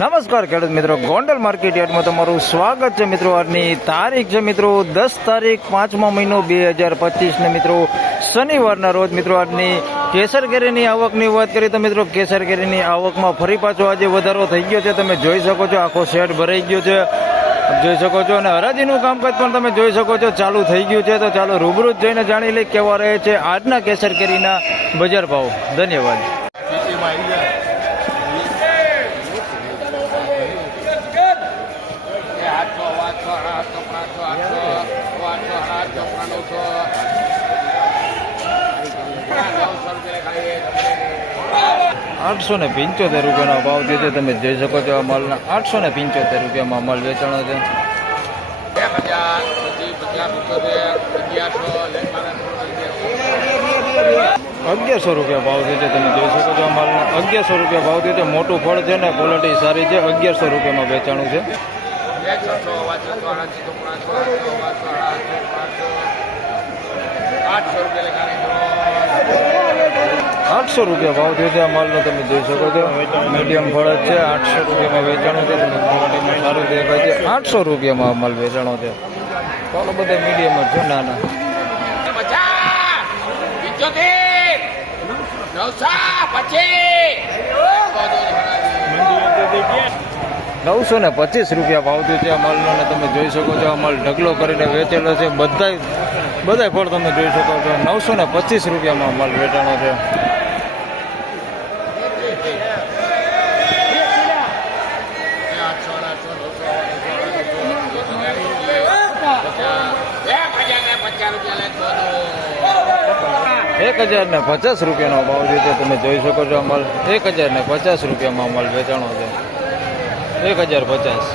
નમસ્કાર ખેડૂત મિત્રો. ગોંડલ માર્કેટ યાર્ડમાં તમારું સ્વાગત છે મિત્રો. આજની તારીખ છે મિત્રો દસ તારીખ પાંચમા મહિનો બે હજાર પચીસને મિત્રો. શનિવારના રોજ મિત્રો આજની કેસર કેરીની આવકની વાત કરીએ તો મિત્રો કેસર કેરીની આવકમાં ફરી પાછો આજે વધારો થઈ ગયો છે. તમે જોઈ શકો છો આખો શેડ ભરાઈ ગયો છે. જોઈ શકો છો અને હરાજીનું કામકાજ પણ તમે જોઈ શકો છો ચાલુ થઈ ગયું છે. તો ચાલો રૂબરૂ જઈને જાણી લઈ કેવા રહે છે આજના કેસર કેરીના બજાર ભાવ. ધન્યવાદ આઠસો આઠસો આઠસો પાંચસો આઠસો આઠસો આઠસો નવસો નવસો રૂપિયા ખાલી આઠસો ને પંચોતેર રૂપિયાનો ભાવ થયો છે. તમે જોઈ શકો છો આ માલના આઠસો ને પંચોતેર રૂપિયામાં માલ વેચાણો છે. અગિયારસો રૂપિયા ભાવ થયો છે. તમે જોઈ શકો છો આ માલના અગિયારસો રૂપિયા ભાવ થયો છે. મોટું ફળ છે ને ક્વોલિટી સારી છે. અગિયારસો રૂપિયામાં વેચાણું છે. આઠસો રૂપિયા આઠસો રૂપિયા ભાવ થયો છે આ માલનો, તમે જોઈ શકો છો. મીડિયમ ફળ છે, આઠસો રૂપિયામાં વેચાણો છે સારું દેખાય છે. આઠસો રૂપિયામાં આ માલ વેચાણો છે. ચાલો બધા મીડિયમ જ છે, નાના. નવસો ને પચીસ રૂપિયા ભાવ થયો છે આ માલનો અને તમે જોઈ શકો છો આ માલ ઢગલો કરીને વેચેલો છે. બધાય બધાય ફળ તમે જોઈ શકો છો. નવસો ને પચીસ રૂપિયામાં માલ વેચાણો છે આઠસો આઠસો નવસો એક હજાર ને પચાસ રૂપિયા લેતો એક હજાર ને પચાસ રૂપિયાનો ભાવ જે છે તમે જોઈ શકો છો અમલ. એક હજાર ને પચાસ રૂપિયામાં અમલ વેચાણો છે. એક હજાર પચાસ.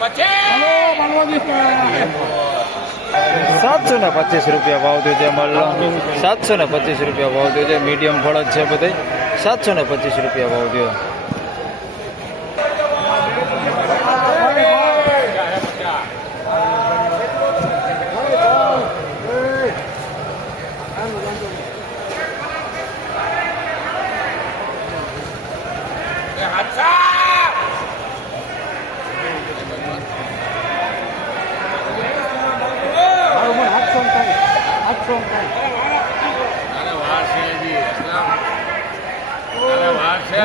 પચીસ સાતસો ને પચીસ રૂપિયા ભાવ થયો છે માલનો સાતસો ને પચીસ રૂપિયા ભાવ થયો છે. મીડિયમ ફળદ છે બધે. સાતસો ને પચીસ રૂપિયા ભાવ થયો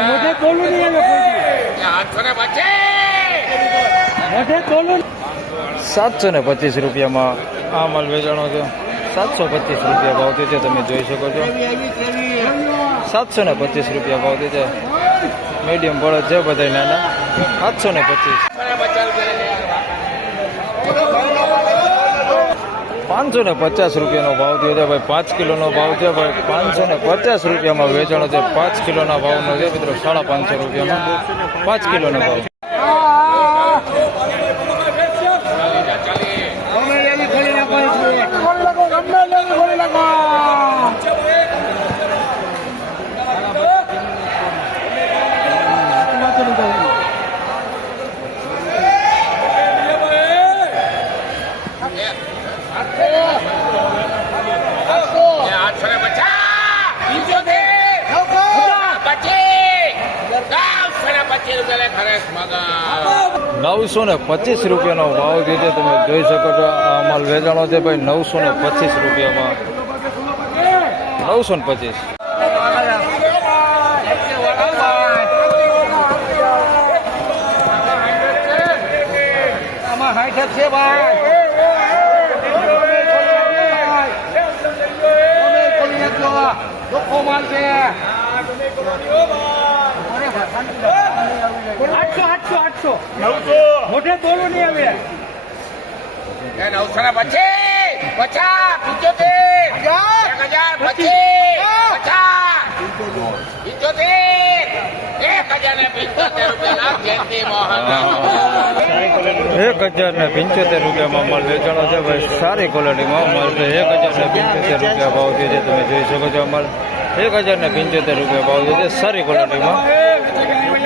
મોઢે બોલું નહીં આઠસો ને પચીસ સાતસો ને પચીસ રૂપિયામાં આ માલ વેચાણો છે. સાતસો પચીસ રૂપિયા ભાવ થયો છે તમે જોઈ શકો છો. સાતસો ને પચીસ રૂપિયા ભાવ થયો છે. મીડિયમ બળદ છે બધા નાના. સાતસો ને પચીસ. પાંચસો ને પચાસ રૂપિયાનો ભાવ થયો છે. ભાઈ, પાંચ કિલોનો ભાવ છે. ભાઈ, પાંચસો ને પચાસ રૂપિયામાં વેચાણો છે. પાંચ કિલોના ભાવનો છે. મિત્રો, સાડા પાંચસો રૂપિયામાં પાંચ કિલોનો ભાવ આઠસો ને પચાસ પંચોતેર પચીસ નવસો ને પચીસ રૂપિયા લે ખરેખ મગા નવસો ને પચીસ રૂપિયાનો ભાવ છે તમે જોઈ શકો છો. આ માલ વેચાણો છે ભાઈ નવસો ને પચીસ રૂપિયામાં. નવસો ને પચીસ. ભાઈ. માલ છે. આઠસો આઠસો આઠસો. મોઢે બોલું નહીં હવે. નવસો ને પચીસ પચાસ પંચોતેર એક હજાર પચીસ પચાસ પંચોતેર. એક હજાર ને પંચોતેર રૂપિયા જયંતિ મોહન. એક હજાર ને પંચોતેર રૂપિયામાં માલ વેચાણો છે ભાઈ. સારી ક્વોલિટીમાં માલ છે એક હજાર ને પંચોતેર રૂપિયા ભાવ છે તમે જોઈ શકો છો માલ એક હજાર ને પંચોતેર રૂપિયા ભાવ છે. સારી ક્વોલિટીમાં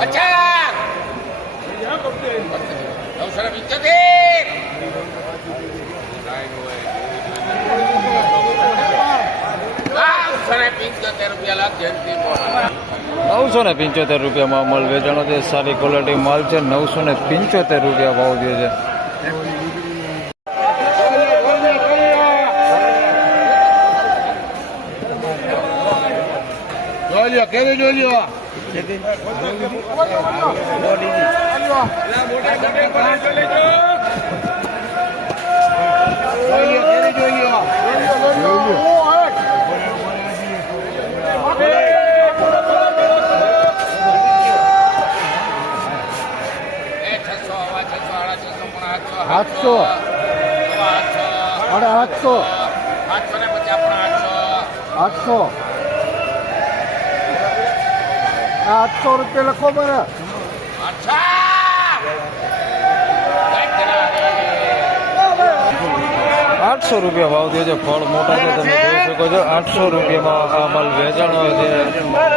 અચ્છા નવસો ને પંચોતેર નવસો ને પંચોતેર રૂપિયામાં માલ વેચાણો છે સારી ક્વોલિટી માલ છે. નવસો ને પંચોતેર રૂપિયા ભાવ દે છે. જોઈ લ્યો આઠસો અને આઠસો આઠસો આઠસો રૂપિયા લખો મારે આઠસો રૂપિયા ભાવ દે છે, ફળ મોટા છે, તમે જોઈ શકો છો. આઠસો રૂપિયામાં આ માલ વેચાણો છે.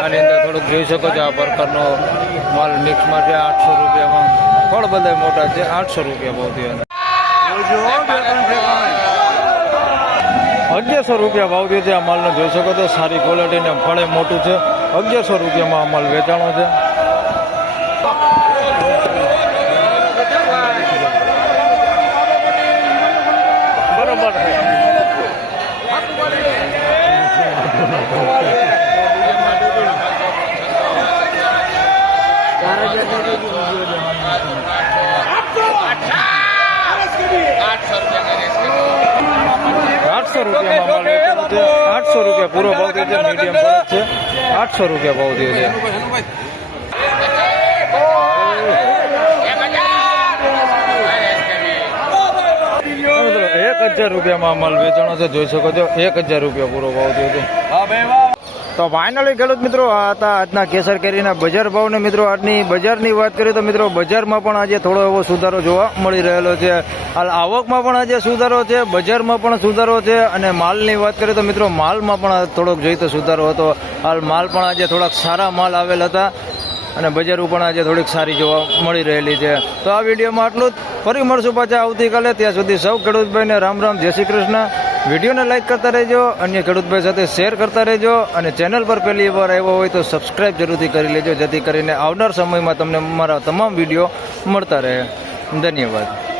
આની અંદર થોડુંક જોઈ શકો છો, આ પ્રકારનો માલ મિક્સમાં છે. આઠસો રૂપિયામાં ફળ બધા મોટા છે. આઠસો રૂપિયા ભાવ દે અગિયારસો રૂપિયા ભાવ દે છે આ માલને જોઈ શકો છો, સારી ક્વોલિટી ને ફળે મોટું છે. અગિયારસો રૂપિયામાં આ માલ વેચાણો છે. રૂપિયામાં મળે છે. આઠસો રૂપિયા પૂરો ભાવ છે મીડિયમ ભાવ છે. આઠસો રૂપિયા ભાવ દે છે. એક હજાર રૂપિયામાં માલ વેચાણો છે જોઈ શકો છો એક હજાર રૂપિયા પૂરો ભાવ થયો છે. તો ફાઇનલી ખેડૂત મિત્રો હતા આજના કેસર કેરીના બજાર ભાવને મિત્રો, આજની બજારની વાત કરીએ તો મિત્રો, બજારમાં પણ આજે થોડો એવો સુધારો જોવા મળી રહેલો છે. હાલ આવકમાં પણ આજે સુધારો છે, બજારમાં પણ સુધારો છે અને માલની વાત કરીએ તો મિત્રો, માલમાં પણ થોડોક જોઈતો સુધારો હતો. હાલ માલ પણ આજે થોડાક સારા માલ આવેલ હતા અને બજારો પણ આજે થોડીક સારી જોવા મળી રહેલી છે. તો આ વિડીયોમાં આટલું જ. ફરી મળશું પાછા આવતીકાલે. ત્યાં સુધી સૌ ખેડૂતભાઈને રામ રામ, જય શ્રી કૃષ્ણ. વિડીયોને લાઇક કરતા રહેજો, અન્ય ખેડૂતભાઈ સાથે શેર કરતા રહેજો અને ચેનલ પર પહેલી વાર આવ્યો હોય તો સબસ્ક્રાઈબ જરૂરથી કરી લેજો, જેથી કરીને આવનાર સમયમાં તમને મારા તમામ વીડિયો મળતા રહે. ધન્યવાદ.